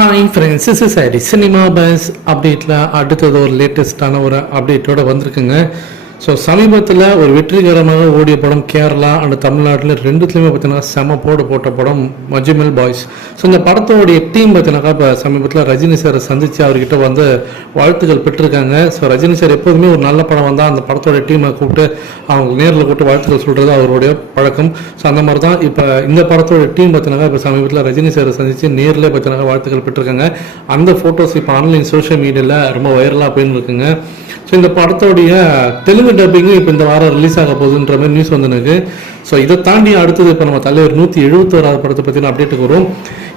Hi friends is சரி cinema buzz அப்டேட்டில் அடுத்தது ஒரு லேட்டஸ்ட்டான ஒரு அப்டேட்டோட வந்திருக்குங்க. ஸோ சமீபத்தில் ஒரு வெற்றிகரமாக ஓடிய படம் கேரளா அண்ட் தமிழ்நாட்டில் ரெண்டுத்துலையுமே பார்த்தீங்கன்னா செம போடு போட்ட படம் மஜுமல் பாய்ஸ். ஸோ இந்த படத்தோடைய டீம் பார்த்தீங்கன்னாக்கா இப்போ சமீபத்தில் ரஜினி சாரை சந்தித்து அவர்கிட்ட வந்து வாழ்த்துக்கள் பெற்றிருக்காங்க. ஸோ ரஜினி சார் எப்போதுமே ஒரு நல்ல படம் வந்தால் அந்த படத்தோட டீமை கூப்பிட்டு அவங்க நேரில் கூப்பிட்டு வாழ்த்துக்கள் சொல்கிறது அவருடைய பழக்கம். ஸோ அந்த மாதிரி தான் இப்போ இந்த படத்தோட டீம் பார்த்தீங்கன்னா இப்போ சமீபத்தில் ரஜினி சாரை சந்தித்து நேரில் பார்த்தீங்கன்னா வாழ்த்துக்கள் பெற்றிருக்காங்க. அந்த ஃபோட்டோஸ் இப்போ ஆன்லைன் சோஷியல் மீடியாவில் ரொம்ப வைரலாக போயின்னு இருக்குங்க. ஸோ இந்த படத்தோடைய தெலுங்கு டப்பிங்கும் இப்போ இந்த வாரம் ரிலீஸ் ஆக போகுதுன்ற மாதிரி நியூஸ் வந்துனுக்கு ஸோ இதை தாண்டி அடுத்தது இப்போ நம்ம தலைவர் நூற்றி எழுபத்தோராது படத்தை பற்றின அப்டேட்டுக்கு வரும்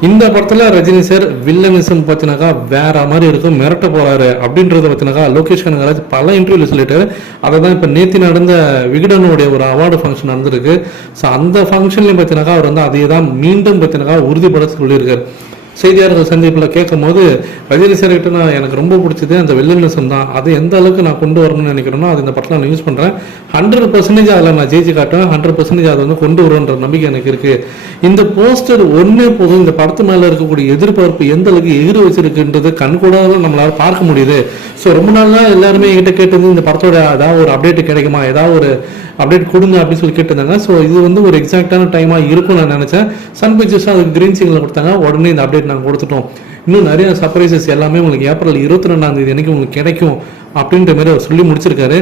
இந்த படத்தில் ரஜினி சார் வில்லனிசம் பார்த்தினாக்கா வேற மாதிரி இருக்கும் மிரட்ட போகிறாரு அப்படின்றத பார்த்தினாக்கா லோகேஷ் கனகராஜ் பல இன்டர்வியூவில் சொல்லிட்டாரு. அதை தான் இப்போ நேற்று நடந்த விகடனுடைய ஒரு அவார்டு ஃபங்க்ஷன் நடந்திருக்கு. ஸோ அந்த ஃபங்க்ஷன்லையும் பார்த்தினாக்கா அவர் வந்து அதையே தான் மீண்டும் பார்த்தினாக்கா உறுதிப்பட சொல்லியிருக்காரு. செய்தியாளர்கள் சந்திப்பில் கேட்கும் போது ரஜினி சார்கிட்ட நான் எனக்கு ரொம்ப பிடிச்சது அந்த வில்லனிசம் தான். அது எந்த அளவுக்கு நான் கொண்டு வரணும்னு நினைக்கிறேனோ அது இந்த படத்தில் நான் யூஸ் பண்ணுறேன் ஹண்ட்ரட் பர்சன்டேஜ் அதில் நான் ஜெயிச்சு காட்டுவேன். ஹண்ட்ரட் பர்சன்டேஜ் அதை வந்து கொண்டு வரும்ன்ற நம்பிக்கை எனக்கு இருக்குது இந்த போஸ்டர் ஒன்றே போதும். இந்த படத்து மேலே இருக்கக்கூடிய எதிர்பார்ப்பு எந்த அளவுக்கு எகிரி வச்சிருக்குன்றது கண் நம்மளால் பார்க்க முடியுது. ஸோ ரொம்ப நாளாக எல்லாருமே என்கிட்ட கேட்டது இந்த படத்தோட ஏதாவது ஒரு அப்டேட் கிடைக்குமா? ஏதாவது ஒரு அப்டேட் கொடுங்க அப்படின்னு சொல்லி கேட்டிருந்தாங்க. ஸோ இது வந்து ஒரு எக்ஸாக்டான டைமாக இருக்கும் நான் நினச்சேன். சன் பிக்சர்ஸ் அதுக்கு கிரீன் சிக்னல் கொடுத்தாங்க. உடனே இந்த அப்டேட் நாங்கள் கொடுத்துட்டோம். இன்னும் நிறைய சர்ப்ரைசஸ் எல்லாமே உங்களுக்கு ஏப்ரல் இருபத்தி ரெண்டாம் தேதி அன்னைக்கு உங்களுக்கு கிடைக்கும் அப்படின்ற மாதிரி அவர் சொல்லி முடிச்சிருக்காரு.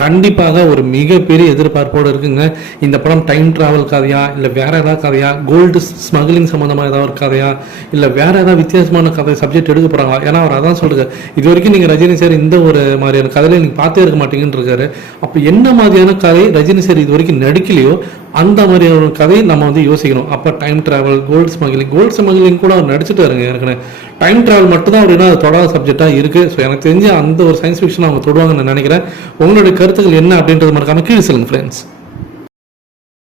கண்டிப்பாக ஒரு மிகப்பெரிய எதிர்பார்ப்போடு இருக்குங்க. இந்த படம் டைம் ட்ராவல் கதையா இல்லை வேற ஏதாவது கதையா கோல்டு ஸ்மக்லிங் சம்மந்தமாக ஏதாவது ஒரு கதையா இல்லை வேற ஏதாவது வித்தியாசமான கதை சப்ஜெக்ட் எடுக்க போகிறாங்களா ஏன்னா அவர் அதான் சொல்கிறார் இது வரைக்கும் நீங்கள் ரஜினி சார் இந்த ஒரு மாதிரியான கதையில நீங்கள் பார்த்தே இருக்க மாட்டீங்கன்னு இருக்காரு. அப்போ என்ன மாதிரியான கதை ரஜினி சார் இது வரைக்கும் நடிக்கலையோ அந்த மாதிரியான ஒரு கதையை நம்ம வந்து யோசிக்கணும். அப்போ time travel gold smuggling gold smuggling கூட அவர் நடிச்சுட்டாருங்க ஏற்கனவே. டைம் ட்ராவல் மட்டும் தான் அப்படின்னா அது தொடாத சப்ஜெக்டாக இருக்குது ஸோ எனக்கு தெரிஞ்சு அந்த ஒரு சயின்ஸ் ஃபிக்ஷன் அவங்க தொடுவாங்கன்னு நான் நினைக்கிறேன். உங்களுடைய கருத்துக்கள் என்ன அப்படின்றது மறக்காமல் கீழே சொல்லுங்கள் ஃப்ரெண்ட்ஸ்